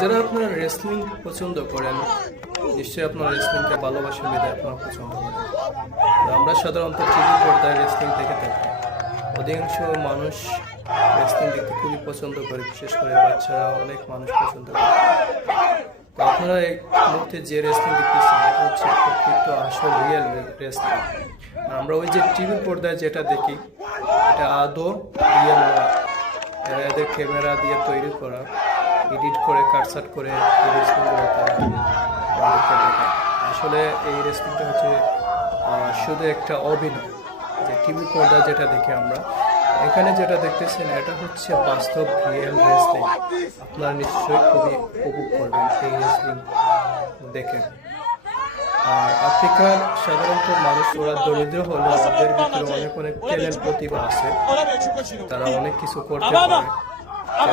যারা আপনারা রেসলিং পছন্দ করেন, নিশ্চয়ই আপনারা রেসলিংকে ভালোবাসেন, বিধায় আপনারা পছন্দ করেন। আমরা সাধারণত টিভি পর্দায় রেসলিং দেখে থাকি। অধিকাংশ মানুষ রেসলিং দেখতে খুবই পছন্দ করে, বিশেষ করে বাচ্চারা অনেক মানুষ পছন্দ করে। তো আপনারা এই মুহূর্তে যে রেসলিং দেখতেছেন এটা হচ্ছে প্রকৃত আসল রিয়েল রেসলিং। আর আমরা ওই যে টিভি পর্দায় যেটা দেখি এটা আদৌ রিয়েল নয়। এদের ক্যামেরা দিয়ে তৈরি করা, এডিট করে কাটসাট করে রেসলিংগুলো তারা আমাদেরকে দেখায়। আসলে এই রেসলিংটা হচ্ছে শুধু একটা অভিনয়। যে টিভি পর্দা যেটা দেখি আমরা, এখানে যেটা দেখতেছেন এটা হচ্ছে বাস্তব রিয়েল রেসলিং। আপনারা নিশ্চয়ই খুবই উপভোগ করবেন এই রেসলিং দেখে। আর আফ্রিকার সাধারণত মানুষ, ওরা দরিদ্র হলেও ওদের ভিতরে অনেক ট্যালেন্ট, প্রতিভা আছে, তারা অনেক কিছু করতে পারে।